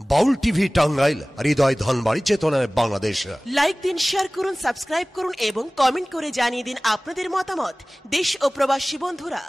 বাউল TV Tangail, হৃদয় ধনবাড়ি, চেতনায় Bangladesh. Like দিন, share করুন, সাবস্ক্রাইব করুন এবং কমেন্ট করে জানিয়ে দিন আপনাদের মতামত। দেশ ও প্রবাসী বন্ধুরা,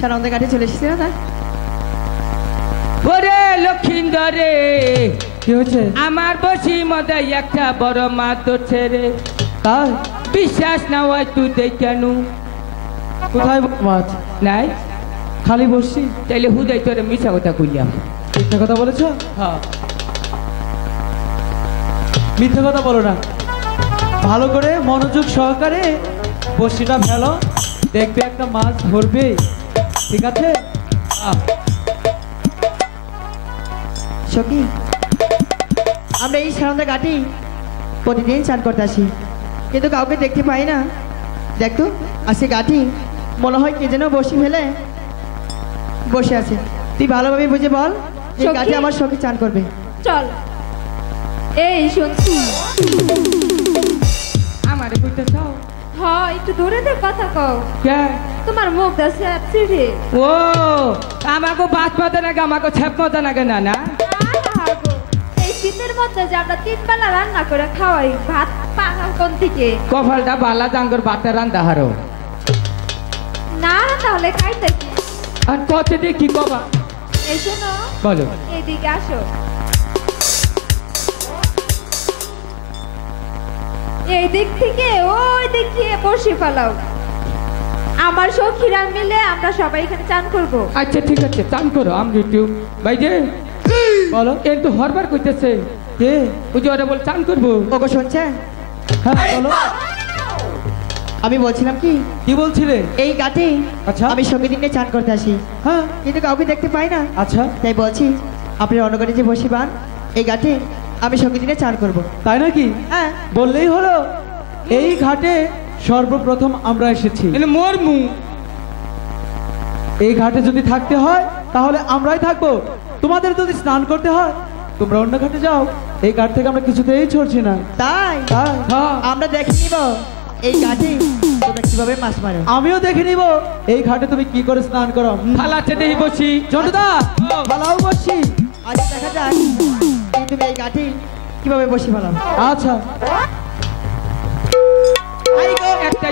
সানন্দে ঘাটে চলে এসেছি না? ওরে লক্ষিন্দরে, কি হচ্ছে? আমার বসি মধ্যে একটা বড় মাছ ধরছে রে। তাই বিশ্বাস না হয় তুই দেখ কেন? কোথায় মাছ? নাই খালি বসছি। তাইলে হুদাই তোরে মিশা কথা কইলাম। মিথ্যা কথা বলেছো? হ্যাঁ, মিথ্যা কথা বলো না, ভালো করে মনোযোগ সহকারে বসিটা ফেলো, দেখবে একটা মাছ ধরবে, ঠিক আছে? সখী, আমরা এই সানন্দে ঘাটি প্রতিদিন চান করতে আসি, কিন্তু কাউকে দেখতে পাই না। দেখতো আজকে ঘাটি মনে হয় কে যেন বসি ফেলে বসে আছে। তুই ভালোভাবে বুঝে বল যে সখী? ঘাটে আমার সখী চান করবে। চল। এই শুনছি, আমারে কইতেছ? হ্যাঁ, একটু দূরে দে কথা কও। কে? তোমার মুখ দাসে আছে রে। ও আমাকে বাস পাতে নাকি আমাকে ছেপ মতো নাকি? না না, এই শীতের মধ্যে যে আমরা 3 বেলা রান্না করে খাওয়াই, ভাত পাকাল কোন থেকে? কপালটা বালা জাঙ্গর বাতে রান্দা হারো। না তাহলে খাইতে কি? আর কত দিয়ে কি কবা? এই শোনো, বলো। এইদিকে আসো। এই দিক থেকে ওই দিক দিয়ে বসে ফেলাও। আমার সখীরা মিলে আমরা সবাই এখানে চান করব। আচ্ছা ঠিক আছে, চান করো। আমি একটু ভাই যে বলো, কিন্তু হরবার কইতেছে কে? ওই যে ওরা বল চান করবো। ওগো শুনছে? হ্যাঁ বলো। আমি বলছিলাম কি কি বলছিলে? এই ঘাটে আচ্ছা। আমি সঙ্গে দিনে চান করতে আসি, হ্যাঁ কিন্তু কাউকে দেখতে পাই না। আচ্ছা তাই বলছি আপনি অন্য ঘাটে যে বসিবান, এই ঘাটে আমি সঙ্গে দিনে চান করব। তাই নাকি? হ্যাঁ বললেই হলো। এই ঘাটে সর্বপ্রথম আমরা এসেছি। মোর মু এই ঘাটে যদি থাকতে হয় তাহলে আমরাই থাকবো। তোমাদের যদি স্নান করতে হয় তোমরা অন্য ঘাটে যাও, এই ঘাট থেকে আমরা কিছুতেই ছড়ছি না। তাই তাই? হ্যাঁ। আমরা দেখে নিব এই ঘাটে তোমরা কিভাবে মাছ মারো। আমিও দেখে নিব এই ঘাটে তুমি কি করে স্নান করো। ফালাচ্ছে দেহি বসি জন্টুদা ভালো বসছি। আজ দেখা যাক তুমি এই ঘাটে কিভাবে বসি ভালো। আচ্ছা একটা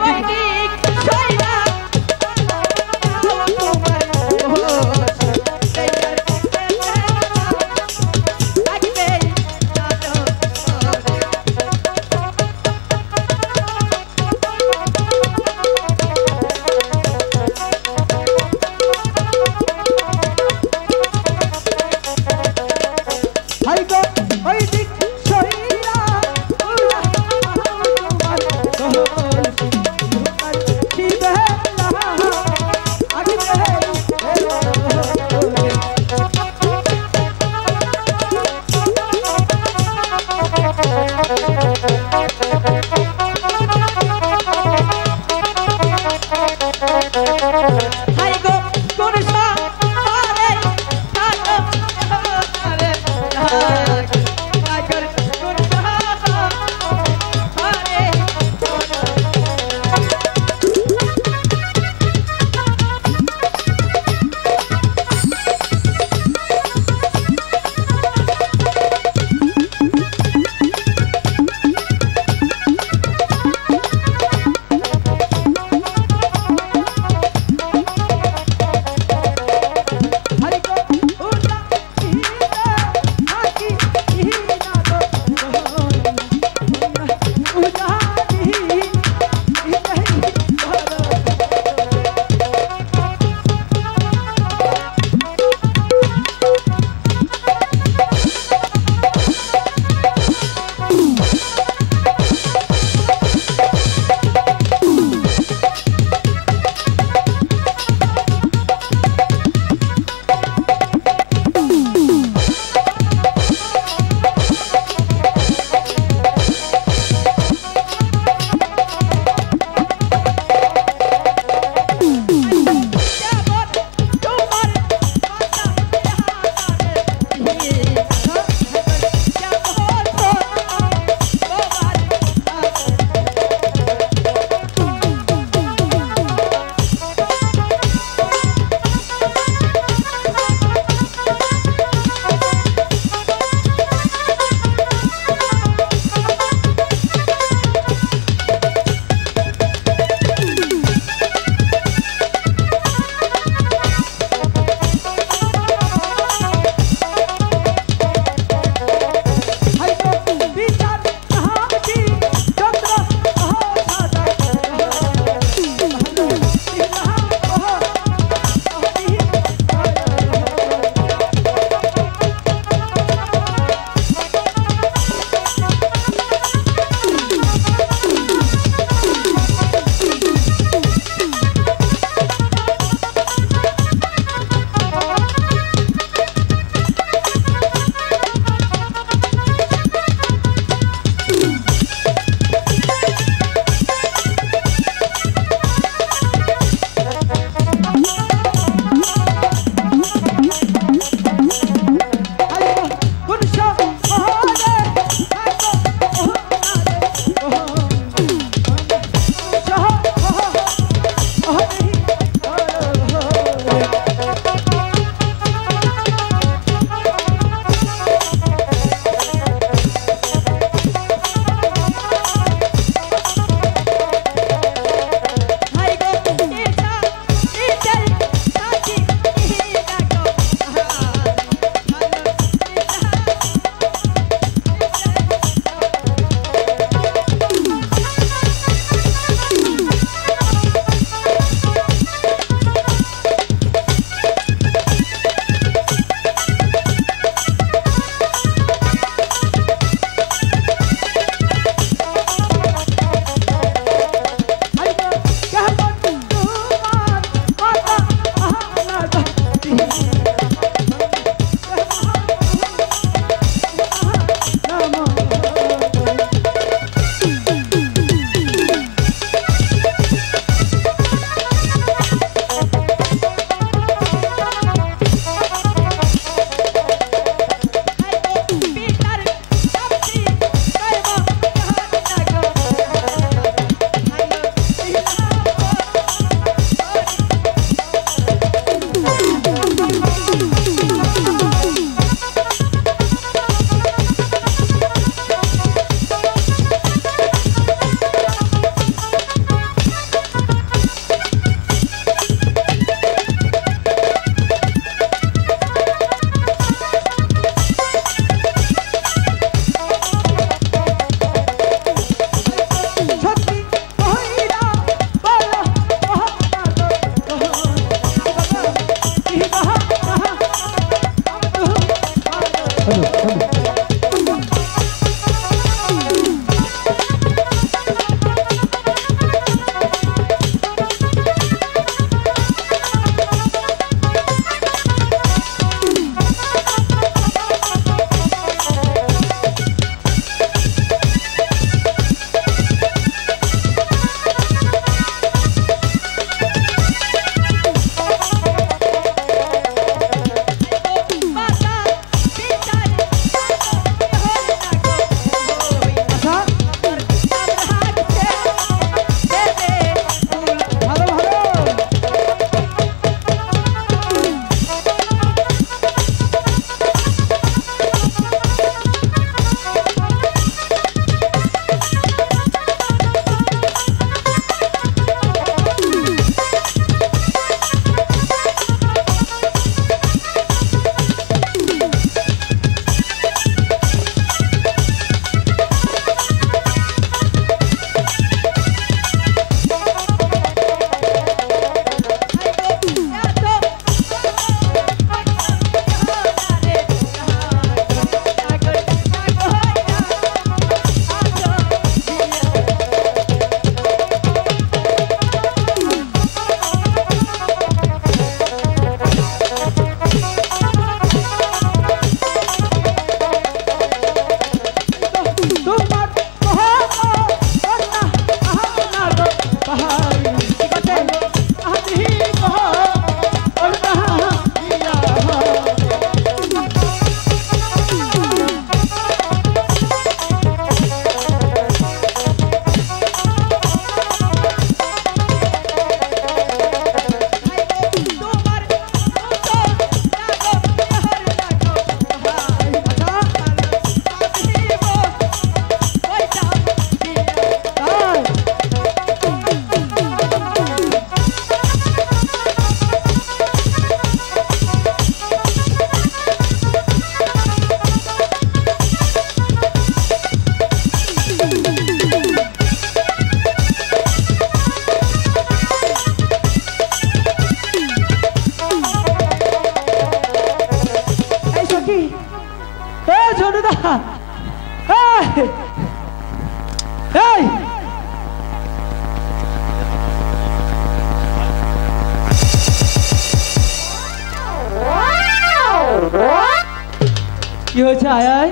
কি হয়েছে আয় আয়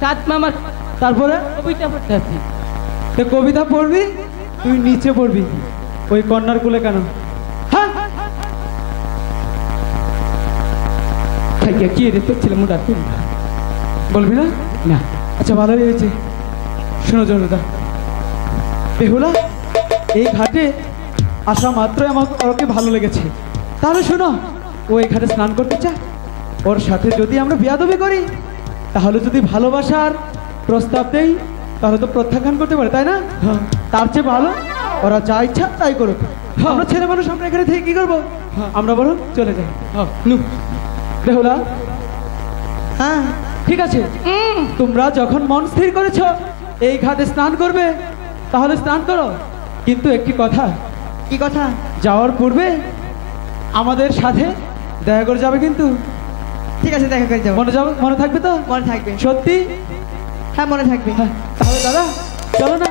সাত মামার তারপরে কবিতা পড়তে আছি। তো কবিতা পড়বি তুই নিচে পড়বি ওই কন্যার কোলে কেন হ্যাঁ খাইয়া কি রে তোর ছেলে মোটা তুই বলবি না না আচ্ছা ভালোই হয়েছে শোনো জনতা বেহুলা এই ঘাটে আসা মাত্রই আমার ওকে ভালো লেগেছে তাহলে শোনো ও এই ঘাটে স্নান করতে চায় ওর সাথে যদি আমরা বিয়াদবি করি তাহলে যদি ভালোবাসার প্রস্তাব দেই তাহলে তো প্রত্যাখ্যান করতে পারে তাই না তার চেয়ে ভালো ওরা যা ইচ্ছা তাই করুক আমরা ছেলে মানুষ আমরা এখানে থেকে কি করবো আমরা বরং চলে যাই নু বেহুলা হ্যাঁ ঠিক আছে তোমরা যখন মন স্থির করেছ এই ঘাটে স্নান করবে তাহলে স্নান করো কিন্তু একটি কথা কি কথা? যাওয়ার পূর্বে আমাদের সাথে দেখা করে যাবে কিন্তু ঠিক আছে, দেখা করে যাবো। মনে থাকবে তো? মনে থাকবে। সত্যি? হ্যাঁ মনে থাকবে। হ্যাঁ তাহলে দাদা চলো না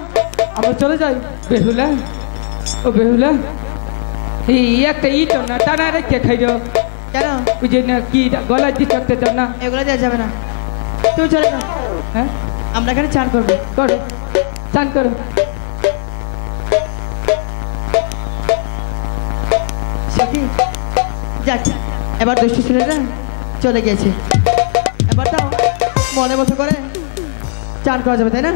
আমরা চলে যাই। বেহুলা ও বেহুলা এই একটা ইট না টানা রেখে খাইল কেন? ওই যে না কি গলায় দিয়ে চড়তে চাও না এগুলো দেওয়া যাবে না, তুমি চলে যাও। হ্যাঁ আমরা এখানে চান করবো। করো চান করো। সখী যাক, এবার দুষ্টু ছেলেটা চলে গেছে, এবার তাও মনে মতো করে চান করা যাবে তাই না?